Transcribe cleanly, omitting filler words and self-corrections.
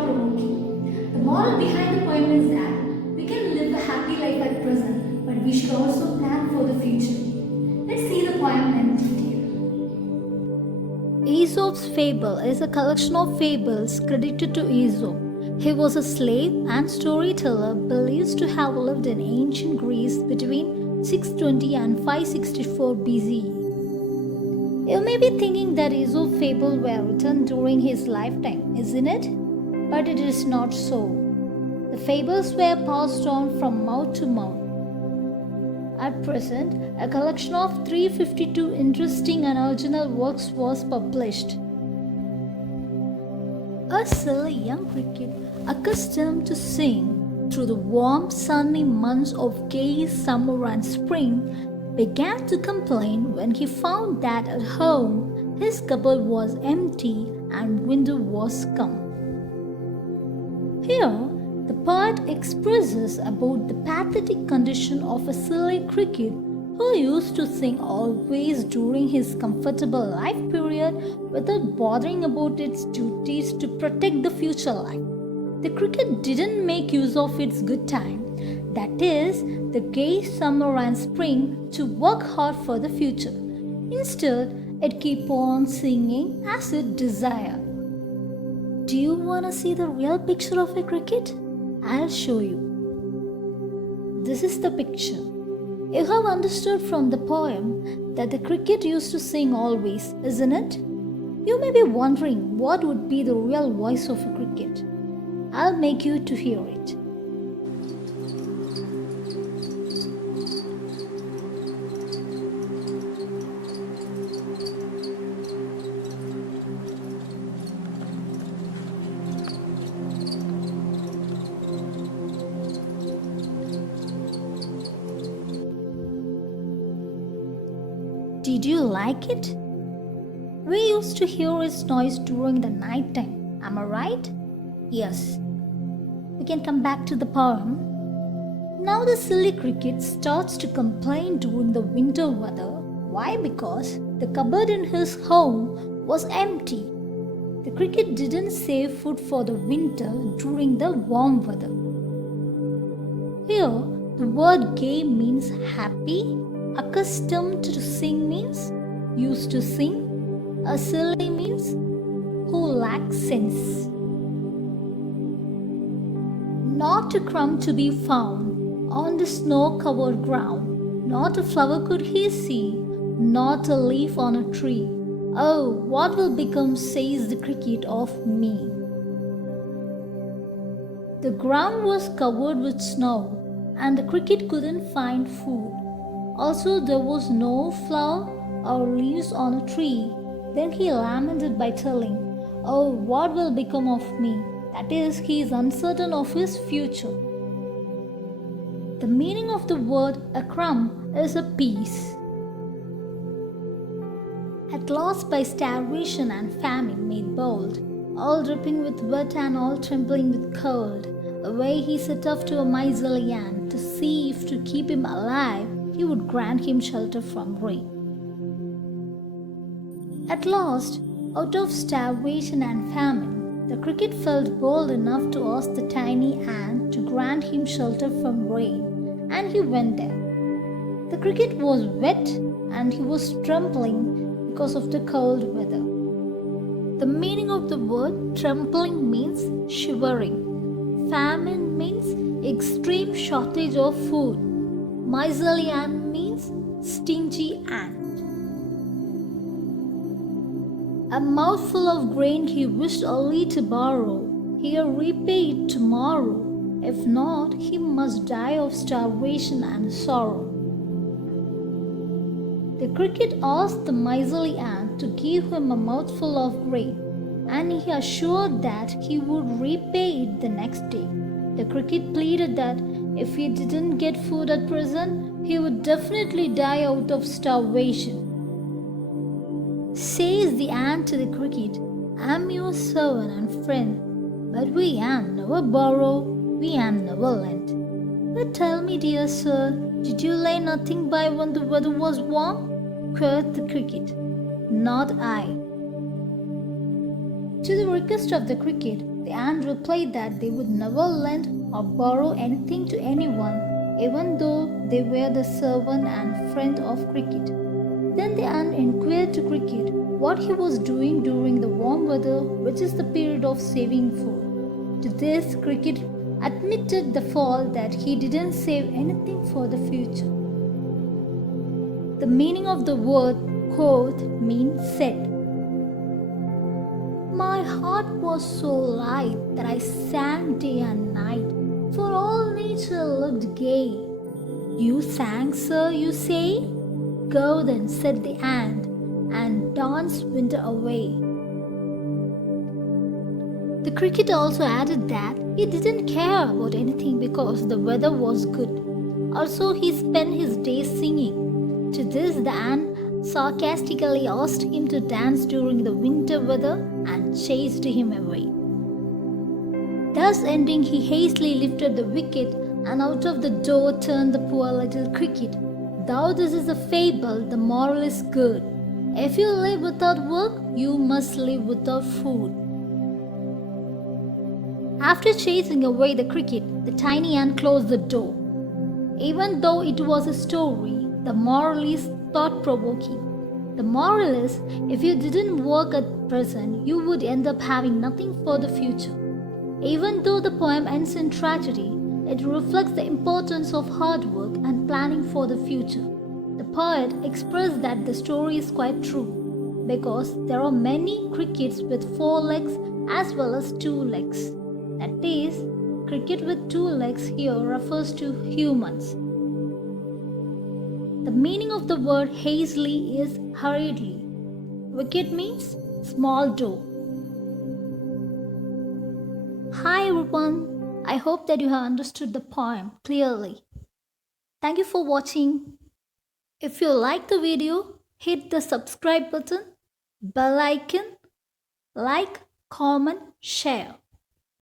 thought-provoking. The moral behind the poem is that we can live a happy life at present, but we should also plan for the future. Let's see the poem in detail. Aesop's fable is a collection of fables credited to Aesop. He was a slave and storyteller believed to have lived in ancient Greece between 620 and 564 BCE. You may be thinking that Aesop's fables were written during his lifetime, isn't it? But it is not so. The fables were passed on from mouth to mouth. At present, a collection of 352 interesting and original works was published. A silly young cricket, accustomed to sing through the warm, sunny months of gay summer and spring, began to complain when he found that at home his cupboard was empty and window was scum. Here, the poet expresses about the pathetic condition of a silly cricket who used to sing always during his comfortable life period without bothering about its duties to protect the future life. The cricket didn't make use of its good time, that is, the gay summer and spring, to work hard for the future. Instead, it kept on singing as it desired. Do you want to see the real picture of a cricket? I'll show you. This is the picture. You have understood from the poem that the cricket used to sing always, isn't it? You may be wondering what would be the real voice of a cricket. I'll make you to hear it. Did you like it? We used to hear its noise during the night time, am I right? Yes. We can come back to the poem. Now the silly cricket starts to complain during the winter weather. Why? Because the cupboard in his home was empty. The cricket didn't save food for the winter during the warm weather. Here, the word gay means happy. Accustomed to sing means used to sing. A silly means who lacks sense. Not a crumb to be found on the snow-covered ground. Not a flower could he see, not a leaf on a tree. Oh, what will become, says the cricket, of me? The ground was covered with snow, and the cricket couldn't find food. Also, there was no flower or leaves on a tree. Then he lamented by telling, "Oh, what will become of me?" That is, he is uncertain of his future. The meaning of the word a crumb is a piece. At last, by starvation and famine made bold, all dripping with wet and all trembling with cold, away he set off to a miserly ant to see if to keep him alive he would grant him shelter from rain. At last, out of starvation and famine, the cricket felt bold enough to ask the tiny ant to grant him shelter from rain, and he went there. The cricket was wet and he was trembling because of the cold weather. The meaning of the word trembling means shivering. Famine means extreme shortage of food. Miserly ant means stingy ant. A mouthful of grain he wished early to borrow. He'll repay it tomorrow. If not, he must die of starvation and sorrow. The cricket asked the miserly ant to give him a mouthful of grain, and he assured that he would repay it the next day. The cricket pleaded that if he didn't get food at present, he would definitely die out of starvation. Says the ant to the cricket, "I'm your servant and friend, but we ant never borrow, we ant never lend. But tell me, dear sir, did you lay nothing by when the weather was warm?" Quoth the cricket, "Not I." To the request of the cricket, The ant replied that they would never lend or borrow anything to anyone, even though they were the servant and friend of Cricket. Then the ant inquired to Cricket what he was doing during the warm weather, which is the period of saving food. To this, Cricket admitted the fault that he didn't save anything for the future. The meaning of the word quoth means said. My heart was so light that I sang day and night, for all nature looked gay. You sang, sir, you say? Go then, said the ant, and dance winter away. The cricket also added that he didn't care about anything because the weather was good. Also, he spent his days singing. To this, the ant sarcastically asked him to dance during the winter weather and chased him away. Thus ending, he hastily lifted the wicket and out of the door turned the poor little cricket. Though this is a fable, the moral is good. If you live without work, you must live without food. After chasing away the cricket, the tiny ant closed the door. Even though it was a story, the moral is thought-provoking. The moral is, if you didn't work at present, you would end up having nothing for the future. Even though the poem ends in tragedy, it reflects the importance of hard work and planning for the future. The poet expressed that the story is quite true because there are many crickets with 4 legs as well as 2 legs. That is, cricket with 2 legs here refers to humans. The meaning of the word hastily is hurriedly. Wicket means small door. Hi everyone, I hope that you have understood the poem clearly. Thank you for watching. If you like the video, hit the subscribe button, bell icon, like, comment, share.